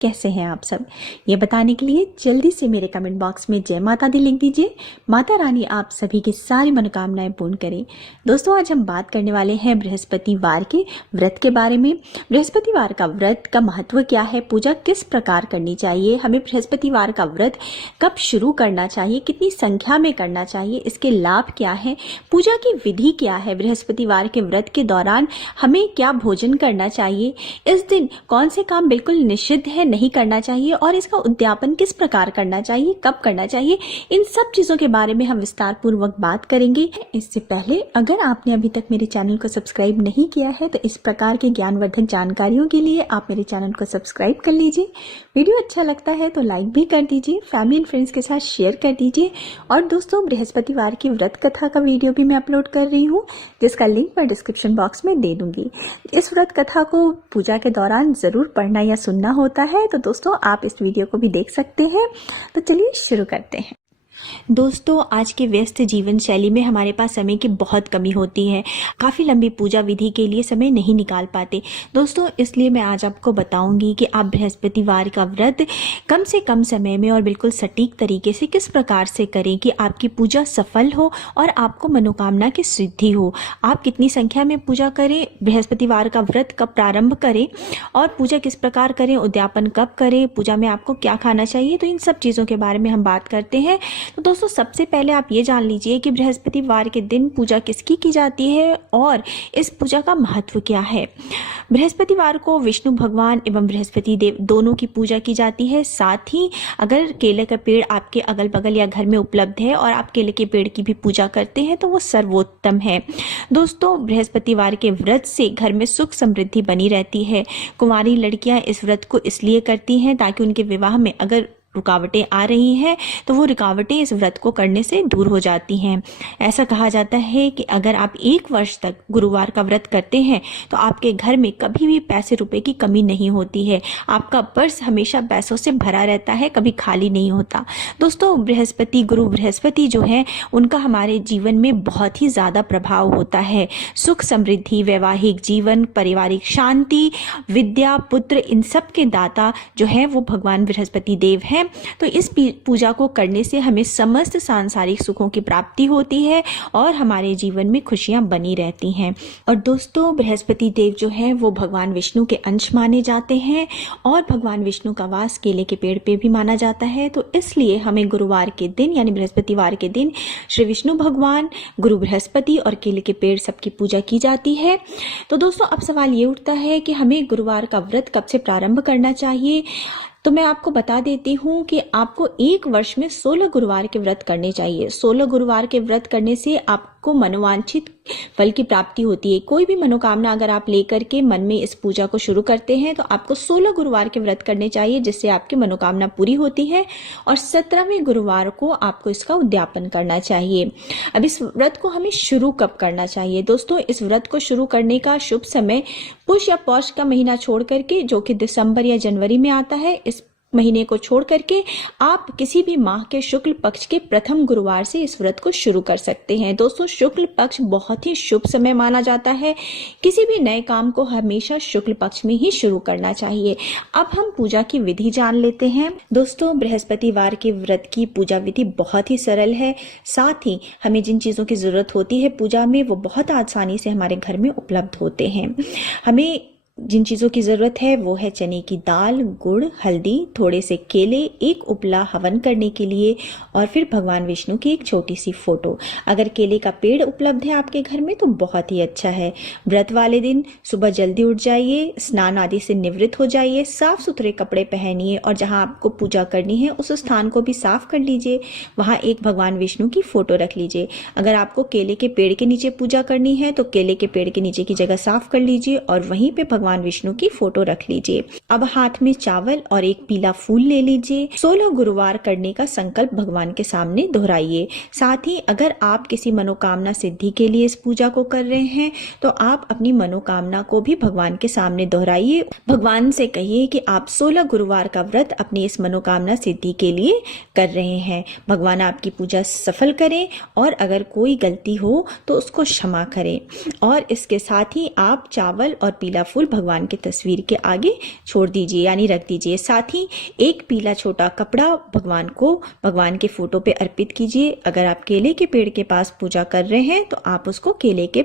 कैसे हैं आप सब, ये बताने के लिए जल्दी से मेरे कमेंट बॉक्स में जय माता दी लिख दीजिए। माता रानी आप सभी की सारी मनोकामनाएं पूर्ण करें। दोस्तों, आज हम बात करने वाले हैं बृहस्पतिवार के व्रत के बारे में। बृहस्पतिवार का व्रत का महत्व क्या है, पूजा किस प्रकार करनी चाहिए, हमें बृहस्पतिवार का व्रत कब शुरू करना चाहिए, कितनी संख्या में करना चाहिए, इसके लाभ क्या है, पूजा की विधि क्या है, बृहस्पतिवार के व्रत के दौरान हमें क्या भोजन करना चाहिए, इस दिन कौन से काम बिल्कुल निषिद्ध है, नहीं करना चाहिए और इसका उद्यापन किस प्रकार करना चाहिए, कब करना चाहिए, इन सब चीजों के बारे में हम विस्तार पूर्वक बात करेंगे। इससे पहले अगर आपने अभी तक मेरे चैनल को सब्सक्राइब नहीं किया है तो इस प्रकार के ज्ञानवर्धक जानकारियों के लिए आप मेरे चैनल को सब्सक्राइब कर लीजिए। वीडियो अच्छा लगता है तो लाइक भी कर दीजिए, फैमिली एंड फ्रेंड्स के साथ शेयर कर दीजिए। और दोस्तों, बृहस्पतिवार की व्रत कथा का वीडियो भी मैं अपलोड कर रही हूँ, जिसका लिंक मैं डिस्क्रिप्शन बॉक्स में दे दूंगी। इस व्रत कथा को पूजा के दौरान जरूर पढ़ना या सुनना होता है, तो दोस्तों आप इस वीडियो को भी देख सकते हैं। तो चलिए शुरू करते हैं। दोस्तों, आज के व्यस्त जीवन शैली में हमारे पास समय की बहुत कमी होती है, काफ़ी लंबी पूजा विधि के लिए समय नहीं निकाल पाते। दोस्तों, इसलिए मैं आज आपको बताऊंगी कि आप बृहस्पतिवार का व्रत कम से कम समय में और बिल्कुल सटीक तरीके से किस प्रकार से करें कि आपकी पूजा सफल हो और आपको मनोकामना की सिद्धि हो। आप कितनी संख्या में पूजा करें, बृहस्पतिवार का व्रत कब प्रारंभ करें और पूजा किस प्रकार करें, उद्यापन कब करें, पूजा में आपको क्या खाना चाहिए, तो इन सब चीज़ों के बारे में हम बात करते हैं। तो दोस्तों, सबसे पहले आप ये जान लीजिए कि बृहस्पतिवार के दिन पूजा किसकी की जाती है और इस पूजा का महत्व क्या है। बृहस्पतिवार को विष्णु भगवान एवं बृहस्पति देव दोनों की पूजा की जाती है। साथ ही अगर केले का पेड़ आपके अगल बगल या घर में उपलब्ध है और आप केले के पेड़ की भी पूजा करते हैं तो वो सर्वोत्तम है। दोस्तों, बृहस्पतिवार के व्रत से घर में सुख समृद्धि बनी रहती है। कुंवारी लड़कियां इस व्रत को इसलिए करती हैं ताकि उनके विवाह में अगर रुकावटें आ रही हैं तो वो रुकावटें इस व्रत को करने से दूर हो जाती हैं। ऐसा कहा जाता है कि अगर आप 1 वर्ष तक गुरुवार का व्रत करते हैं तो आपके घर में कभी भी पैसे रुपए की कमी नहीं होती है, आपका पर्स हमेशा पैसों से भरा रहता है, कभी खाली नहीं होता। दोस्तों, गुरु बृहस्पति जो है उनका हमारे जीवन में बहुत ही ज़्यादा प्रभाव होता है। सुख समृद्धि, वैवाहिक जीवन, पारिवारिक शांति, विद्या, पुत्र, इन सब के दाता जो है वो भगवान बृहस्पति देव है। तो इस पूजा को करने से हमें समस्त सांसारिक सुखों की प्राप्ति होती है और हमारे जीवन में खुशियां बनी रहती हैं। और दोस्तों, बृहस्पति देव जो है वो भगवान विष्णु के अंश माने जाते हैं और भगवान विष्णु का वास केले के पेड़ पे भी माना जाता है। तो इसलिए हमें गुरुवार के दिन यानी बृहस्पतिवार के दिन श्री विष्णु भगवान, गुरु बृहस्पति और केले के पेड़ सबकी पूजा की जाती है। तो दोस्तों, अब सवाल ये उठता है कि हमें गुरुवार का व्रत कब से प्रारंभ करना चाहिए। तो मैं आपको बता देती हूँ कि आपको 1 वर्ष में 16 गुरुवार के व्रत करने चाहिए। 16 गुरुवार के व्रत करने से आपको मनोवांछित फल की प्राप्ति होती है। कोई भी मनोकामना अगर आप लेकर के मन में इस पूजा को शुरू करते हैं तो आपको 16 गुरुवार के व्रत करने चाहिए, जिससे आपकी मनोकामना पूरी होती है। और 17वें गुरुवार को आपको इसका उद्यापन करना चाहिए। अब इस व्रत को हमें शुरू कब करना चाहिए। दोस्तों, इस व्रत को शुरू करने का शुभ समय पुष या पौष का महीना छोड़ करके, जो कि दिसंबर या जनवरी में आता है, इस महीने को छोड़ करके आप किसी भी माह के शुक्ल पक्ष के प्रथम गुरुवार से इस व्रत को शुरू कर सकते हैं। दोस्तों, शुक्ल पक्ष बहुत ही शुभ समय माना जाता है। किसी भी नए काम को हमेशा शुक्ल पक्ष में ही शुरू करना चाहिए। अब हम पूजा की विधि जान लेते हैं। दोस्तों, बृहस्पतिवार के व्रत की पूजा विधि बहुत ही सरल है। साथ ही हमें जिन चीजों की जरूरत होती है पूजा में वो बहुत आसानी से हमारे घर में उपलब्ध होते हैं। हमें जिन चीज़ों की ज़रूरत है वो है चने की दाल, गुड़, हल्दी, थोड़े से केले, एक उपला हवन करने के लिए और फिर भगवान विष्णु की एक छोटी सी फोटो। अगर केले का पेड़ उपलब्ध है आपके घर में तो बहुत ही अच्छा है। व्रत वाले दिन सुबह जल्दी उठ जाइए, स्नान आदि से निवृत्त हो जाइए, साफ सुथरे कपड़े पहनिए और जहाँ आपको पूजा करनी है उस स्थान को भी साफ कर लीजिए। वहाँ एक भगवान विष्णु की फोटो रख लीजिए। अगर आपको केले के पेड़ के नीचे पूजा करनी है तो केले के पेड़ के नीचे की जगह साफ कर लीजिए और वहीं पे भगवान विष्णु की फोटो रख लीजिए। अब हाथ में चावल और एक पीला फूल ले लीजिए। 16 गुरुवार करने का संकल्प भगवान के सामने दोहराइए। साथ ही अगर आप किसी मनोकामना सिद्धि के लिए इस पूजा को कर रहे हैं तो आप अपनी मनोकामना को भी भगवान के सामने दोहराइए। भगवान से कहिए कि आप 16 गुरुवार का व्रत अपनी इस मनोकामना सिद्धि के लिए कर रहे हैं। भगवान आपकी पूजा सफल करें और अगर कोई गलती हो तो उसको क्षमा करें। और इसके साथ ही आप चावल और पीला फूल भगवान की तस्वीर के आगे छोड़ दीजिए यानी रख दीजिए। साथ ही एक पीला छोटा कपड़ा भगवान के फोटो पे अर्पित कीजिए। अगर आप केले के पेड़ के पास पूजा कर रहे हैं तो आप उसको केले के